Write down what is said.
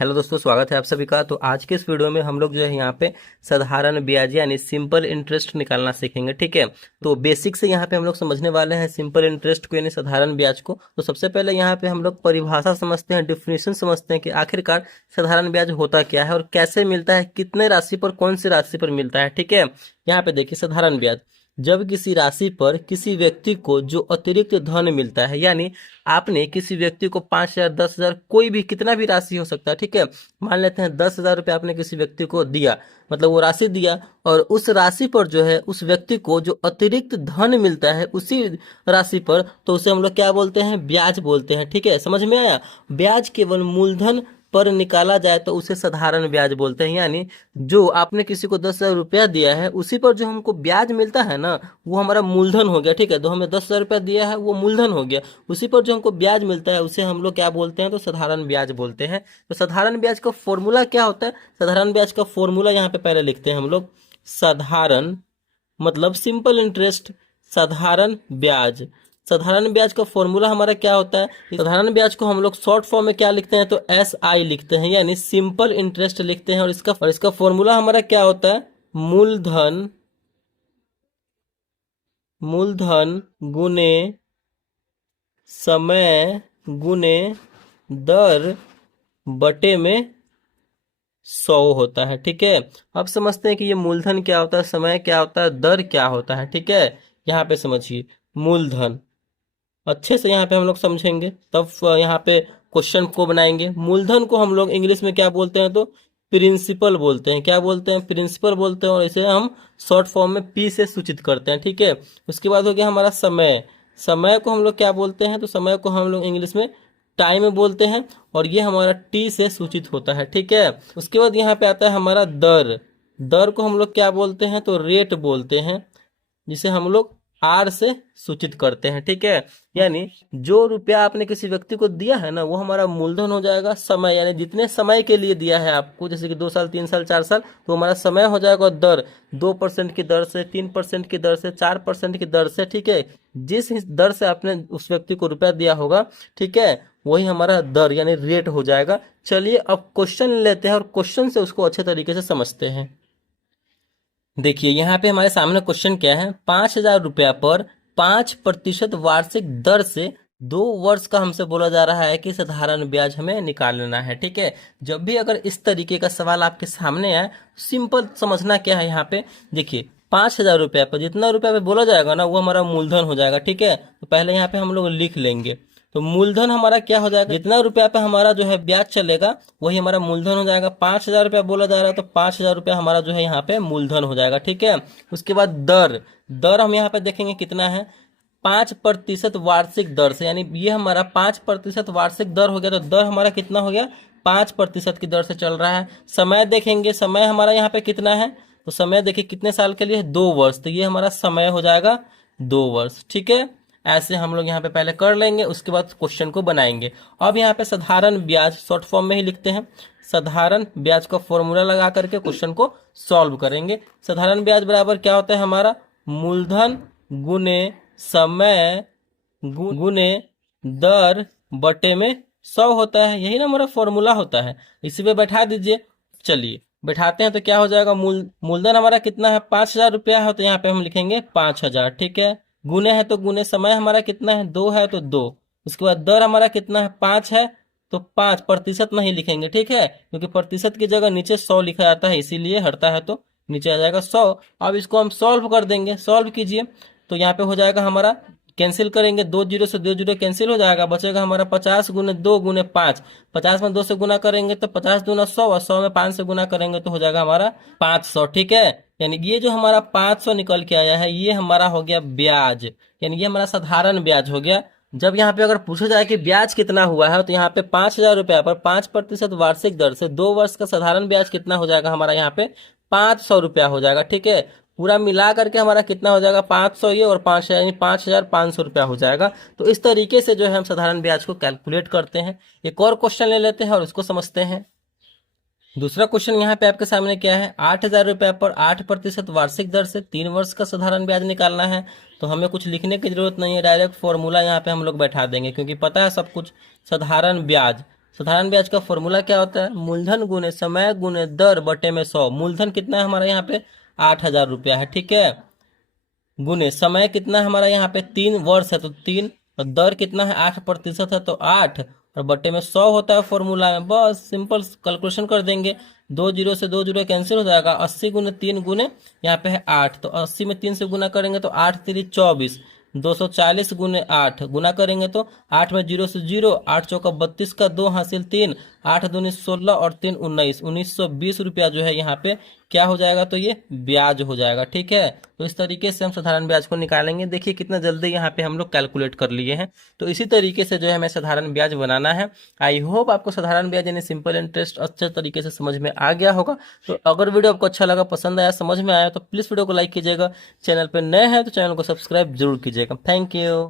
Hello दोस्तों, स्वागत है आप सभी का। तो आज के इस वीडियो में हम लोग जो है यहाँ पे साधारण ब्याज यानी सिंपल इंटरेस्ट निकालना सीखेंगे। ठीक है, तो बेसिक से यहाँ पे हम लोग समझने वाले हैं सिंपल इंटरेस्ट को यानी साधारण ब्याज को। तो सबसे पहले यहाँ पे हम लोग परिभाषा समझते हैं, डिफिनेशन समझते हैं कि आखिरकार साधारण ब्याज होता क्या है और कैसे मिलता है, कितने राशि पर, कौन सी राशि पर मिलता है। ठीक है, यहाँ पे देखिए साधारण ब्याज, जब किसी राशि पर किसी व्यक्ति को जो अतिरिक्त धन मिलता है, यानी आपने किसी व्यक्ति को 5,000, 10,000, कोई भी कितना भी राशि हो सकता है। ठीक है, मान लेते हैं 10,000 रुपये आपने किसी व्यक्ति को दिया, मतलब वो राशि दिया, और उस राशि पर जो है उस व्यक्ति को जो अतिरिक्त धन मिलता है उसी राशि पर, तो उसे हम लोग क्या बोलते हैं, ब्याज बोलते हैं। ठीक है, समझ में आया। ब्याज केवल मूलधन पर निकाला जाए तो उसे साधारण ब्याज बोलते हैं। यानी जो आपने किसी को 10,000 रुपया दिया है उसी पर जो हमको ब्याज मिलता है ना, वो हमारा मूलधन हो गया। ठीक है, तो हमें 10,000 रुपया दिया है, वो मूलधन हो गया, उसी पर जो हमको ब्याज मिलता है उसे हम लोग क्या बोलते हैं, तो साधारण ब्याज बोलते हैं। तो साधारण ब्याज का फॉर्मूला क्या होता है, साधारण ब्याज का फॉर्मूला यहाँ पे पहले लिखते हैं हम लोग। साधारण मतलब सिंपल इंटरेस्ट, साधारण ब्याज। साधारण ब्याज का फॉर्मूला हमारा क्या होता है, साधारण ब्याज को हम लोग शॉर्ट फॉर्म में क्या लिखते हैं, तो SI लिखते हैं, यानी सिंपल इंटरेस्ट लिखते हैं। और इसका फॉर्मूला हमारा क्या होता है, मूलधन मूलधन गुने समय गुने दर बटे में 100 होता है। ठीक है, अब समझते हैं कि ये मूलधन क्या होता है, समय क्या होता है, दर क्या होता है। ठीक है, यहाँ पे समझिए मूलधन अच्छे से यहाँ पे हम लोग समझेंगे, तब यहाँ पे क्वेश्चन को बनाएंगे। मूलधन को हम लोग इंग्लिश में क्या बोलते हैं, तो प्रिंसिपल बोलते हैं। क्या बोलते हैं, प्रिंसिपल बोलते हैं, और इसे हम शॉर्ट फॉर्म में P से सूचित करते हैं। ठीक है, उसके बाद हो गया हमारा समय। समय को हम लोग क्या बोलते हैं, तो समय को हम लोग इंग्लिश में टाइम बोलते हैं, और ये हमारा T से सूचित होता है। ठीक है, उसके बाद यहाँ पे आता है हमारा दर। दर को हम लोग क्या बोलते हैं, तो रेट बोलते हैं, जिसे हम लोग R से सूचित करते हैं। ठीक है, यानी जो रुपया आपने किसी व्यक्ति को दिया है ना, वो हमारा मूलधन हो जाएगा। समय यानी जितने समय के लिए दिया है आपको, जैसे कि 2 साल, 3 साल, 4 साल, तो हमारा समय हो जाएगा। दर 2% की दर से, 3% की दर से, 4% की दर से। ठीक है, जिस दर से आपने उस व्यक्ति को रुपया दिया होगा, ठीक है, वही हमारा दर यानी रेट हो जाएगा। चलिए अब क्वेश्चन लेते हैं और क्वेश्चन से उसको अच्छे तरीके से समझते हैं। देखिए यहाँ पे हमारे सामने क्वेश्चन क्या है, 5,000 रुपया पर 5% वार्षिक दर से 2 वर्ष का हमसे बोला जा रहा है कि साधारण ब्याज हमें निकालना है। ठीक है, जब भी अगर इस तरीके का सवाल आपके सामने आए, सिंपल समझना क्या है यहाँ पे। देखिए 5,000 रुपया पर जितना रुपया पे बोला जाएगा ना, वो हमारा मूलधन हो जाएगा। ठीक है, तो पहले यहाँ पे हम लोग लिख लेंगे, तो मूलधन हमारा क्या हो जाएगा, जितना रुपया पे हमारा जो है ब्याज चलेगा वही हमारा मूलधन हो जाएगा। 5,000 रुपया बोला जा रहा है, तो 5,000 रुपया हमारा जो है यहाँ पे मूलधन हो जाएगा। ठीक है, उसके बाद दर। दर हम यहाँ पे देखेंगे कितना है, 5% वार्षिक दर से, यानी ये हमारा 5% वार्षिक दर हो गया, तो दर हमारा कितना हो गया, 5% की दर से चल रहा है। समय देखेंगे, समय हमारा यहाँ पे कितना है, तो समय देखिए कितने साल के लिए, 2 वर्ष, तो ये हमारा समय हो जाएगा 2 वर्ष। ठीक है, ऐसे हम लोग यहाँ पे पहले कर लेंगे, उसके बाद क्वेश्चन को बनाएंगे। अब यहाँ पे साधारण ब्याज शॉर्ट फॉर्म में ही लिखते हैं। साधारण ब्याज का फॉर्मूला लगा करके क्वेश्चन को सॉल्व करेंगे। साधारण ब्याज बराबर क्या होता है हमारा, मूलधन गुने समय गुने दर बटे में 100 होता है। यही ना हमारा फॉर्मूला होता है, इसी पे बैठा दीजिए। चलिए बैठाते हैं, तो क्या हो जाएगा, मूलधन हमारा कितना है, 5,000 रुपया है, तो यहाँ पे हम लिखेंगे 5,000। ठीक है, गुने है तो गुने, समय हमारा कितना है, 2 है तो 2। उसके बाद दर हमारा कितना है, 5 है, तो 5 प्रतिशत नहीं लिखेंगे। ठीक है, क्योंकि प्रतिशत की जगह नीचे 100 लिखा जाता है, इसीलिए हटता है तो नीचे आ जाएगा 100। अब इसको हम सॉल्व कर देंगे, सॉल्व कीजिए, तो यहाँ पे हो जाएगा हमारा, कैंसिल करेंगे, 2 जीरो से 2 जीरो कैंसिल हो जाएगा, बचेगा हमारा 50 गुने 2 गुने 5। 50 में 2 से गुना करेंगे तो 50 दूना 100, और 100 में 5 से गुना करेंगे तो हो जाएगा हमारा 500। ठीक है, यानी ये जो हमारा 500 निकल के आया है, ये हमारा हो गया ब्याज, यानी ये हमारा साधारण ब्याज हो गया। जब यहाँ पे अगर पूछा जाए कि ब्याज कितना हुआ है, तो यहाँ पे 5,000 रुपया पर 5% वार्षिक दर से 2 वर्ष का साधारण ब्याज कितना हो जाएगा हमारा, यहाँ पे 500 रुपया हो जाएगा। ठीक है, पूरा मिला करके हमारा कितना हो जाएगा, 500 ये और 5,000, यानी 5,500 रुपया हो जाएगा। तो इस तरीके से जो है हम साधारण ब्याज को कैलकुलेट करते हैं। एक और क्वेश्चन ले लेते हैं और उसको समझते हैं। दूसरा क्वेश्चन यहाँ पे आपके सामने क्या है, 8,000 रुपया पर 8% वार्षिक दर से 3 वर्ष का साधारण ब्याज निकालना है। तो हमें कुछ लिखने की जरूरत नहीं है, डायरेक्ट फॉर्मूला यहाँ पे हम लोग बैठा देंगे, क्योंकि पता है सब कुछ। साधारण ब्याज साधारण ब्याज का फॉर्मूला क्या होता है? मूलधन गुने समय गुने दर बटे में 100। मूलधन कितना है हमारा यहाँ पे? 8,000 रुपया है, ठीक है। गुने समय कितना है हमारा यहाँ पे? 3 वर्ष है तो 3, और दर कितना है? 8% है तो 8, और बटे में 100 होता है फॉर्मूला में। बस सिंपल कैलकुलेशन कर देंगे, 2 जीरो से 2 जीरो कैंसिल हो जाएगा। 80 गुने 3 गुने यहाँ पे है 8, तो 80 में 3 से गुना करेंगे तो 8×3 = 24। 240 गुने 8 गुना करेंगे तो 8 में 0 से 0, 8 चौका 32 का 2 हासिल 3, 8 दूनी 16 और 3 19, 1920 रुपया जो है यहाँ पे क्या हो जाएगा? तो ये ब्याज हो जाएगा, ठीक है। तो इस तरीके से हम साधारण ब्याज को निकालेंगे। देखिए कितना जल्दी यहाँ पे हम लोग कैलकुलेट कर लिए हैं। तो इसी तरीके से जो है हमें साधारण ब्याज बनाना है। आई होप आपको साधारण ब्याज यानी सिंपल इंटरेस्ट अच्छे तरीके से समझ में आ गया होगा। तो अगर वीडियो आपको अच्छा लगा, पसंद आया, समझ में आया, तो प्लीज़ वीडियो को लाइक कीजिएगा। चैनल पर नए हैं तो चैनल को सब्सक्राइब जरूर कीजिएगा। Thank you.